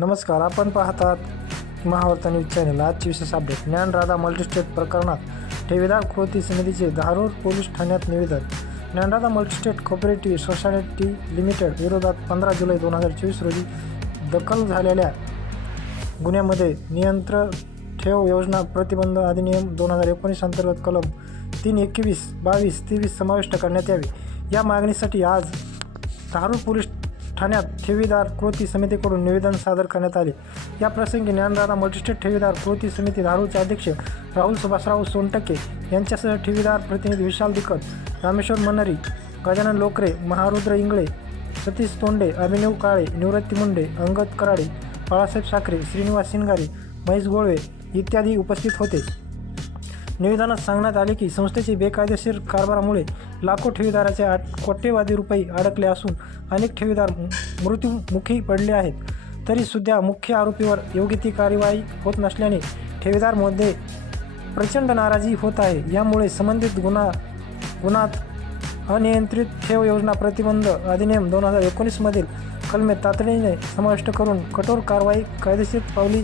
नमस्कार आपण पाहतात महावर्ता न्यूज चॅनल. आजची विशेष अपडेट ज्ञानराधा मल्टीस्टेट प्रकरणात ठेवीदार कृती समितीचे धारूर पोलीस ठाण्यात निवेदन. Dnyanradha multistate cooperative society limited विरोधात पंधरा जुलै दोन हजार चोवीस रोजी दखल झालेल्या गुन्ह्यामध्ये नियंत्रण ठेव योजना प्रतिबंध अधिनियम दोन हजार एकोणीस अंतर्गत कलम तीन एकवीस बावीस तेवीस समाविष्ट करण्यात यावे. या मागणीसाठी आज धारूर पोलीस ठाण्यात ठेवीदार कृती समितीकडून निवेदन सादर करण्यात आले. या प्रसंगी ज्ञानदादा मजिस्ट्रेट ठेवीदार कृती समिती धारूचे अध्यक्ष राहुल सुभाषराव सोनटके यांच्यासह ठेवीदार प्रतिनिधी विशाल दिकट रामेश्वर मनरी गजानन लोकरे महारुद्र इंगळे सतीश तोंडे अभिनव काळे निवृत्ती मुंडे अंगद कराडे बाळासाहेब साखरे श्रीनिवास शिंगारे महेश गोळवे इत्यादी उपस्थित होते. निवेदनात सांगण्यात आले की संस्थेची बेकायदेशीर कारभारामुळे लाखो ठेवीदाराचे आठ कोट्यवधी रुपये अडकले असून अनेक ठेवीदार मृत्यूमुखी मृत्युमुखी पडले आहेत. तरी सुद्धा मुख्य आरोपीवर योग्य ती कार्यवाही होत नसल्याने ठेवीदारमध्ये प्रचंड नाराजी होत आहे. यामुळे संबंधित गुन्हा गुन्हात अनियंत्रित ठेव योजना प्रतिबंध अधिनियम दोन हजार एकोणीसमधील कलमे तातडीने समाविष्ट करून कठोर कारवाई कायदेशीर पावली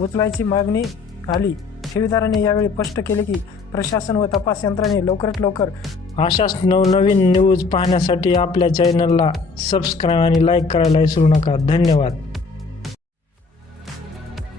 उचलायची मागणी आली. ठेवीदारांनी यावेळी स्पष्ट केले की प्रशासन व तपास यंत्रणेने लवकरात लवकर अशाच नवनवीन न्यूज पाहण्यासाठी आपल्या चॅनलला सबस्क्राईब आणि लाईक करायला विसरू नका. धन्यवाद.